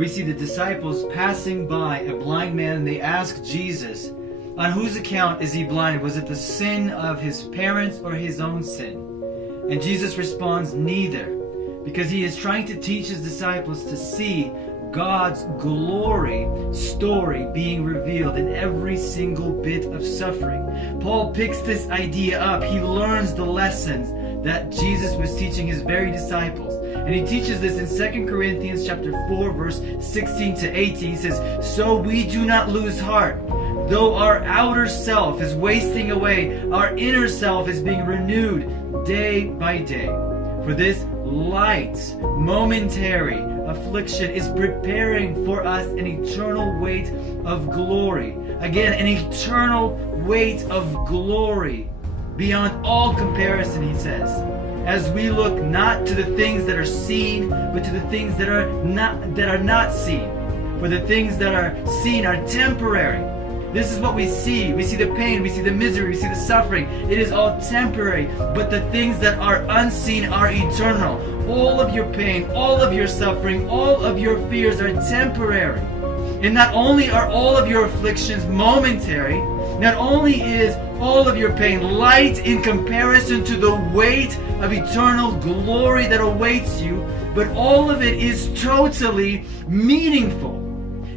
we see the disciples passing by a blind man, and they ask Jesus, on whose account is he blind? Was it the sin of his parents or his own sin? And Jesus responds, neither, because he is trying to teach his disciples to see God's glory story being revealed in every single bit of suffering. Paul picks this idea up. He learns the lessons that Jesus was teaching his very disciples. And he teaches this in 2 Corinthians chapter 4, verse 16 to 18. He says, so we do not lose heart. Though our outer self is wasting away, our inner self is being renewed day by day. For this light, momentary affliction is preparing for us an eternal weight of glory. Again, an eternal weight of glory beyond all comparison, he says. As we look not to the things that are seen, but to the things that are not seen. For the things that are seen are temporary. This is what we see. We see the pain, we see the misery, we see the suffering. It is all temporary. But the things that are unseen are eternal. All of your pain, all of your suffering, all of your fears are temporary. And not only are all of your afflictions momentary, not only is all of your pain light in comparison to the weight of eternal glory that awaits you, but all of it is totally meaningful.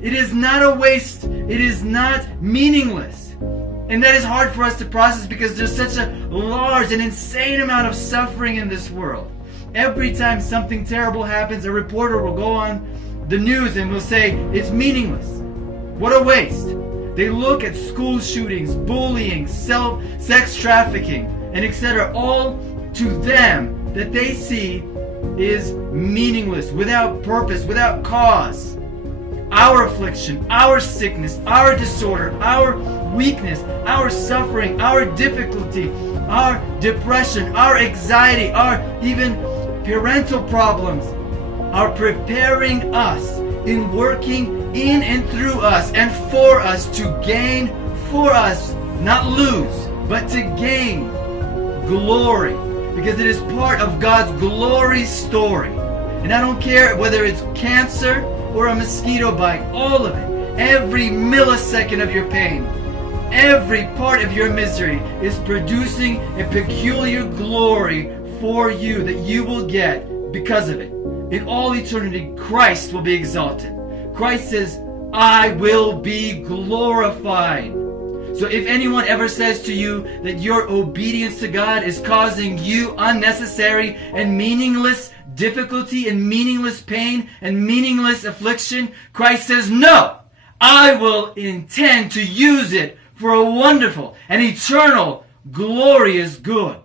It is not a waste. It is not meaningless. And that is hard for us to process because there's such a large and insane amount of suffering in this world. Every time something terrible happens, a reporter will go on the news and will say, it's meaningless. What a waste. They look at school shootings, bullying, sex trafficking, and etc. All to them that they see is meaningless, without purpose, without cause. Our affliction, our sickness, our disorder, our weakness, our suffering, our difficulty, our depression, our anxiety, our even parental problems are preparing us in working in and through us and for us to gain, for us, not lose, but to gain glory. Because it is part of God's glory story. And I don't care whether it's cancer or a mosquito bite, all of it, every millisecond of your pain, every part of your misery is producing a peculiar glory for you that you will get because of it. In all eternity, Christ will be exalted. Christ says, I will be glorified. So if anyone ever says to you that your obedience to God is causing you unnecessary and meaningless difficulty and meaningless pain and meaningless affliction, Christ says, no, I will intend to use it for a wonderful and eternal glorious good.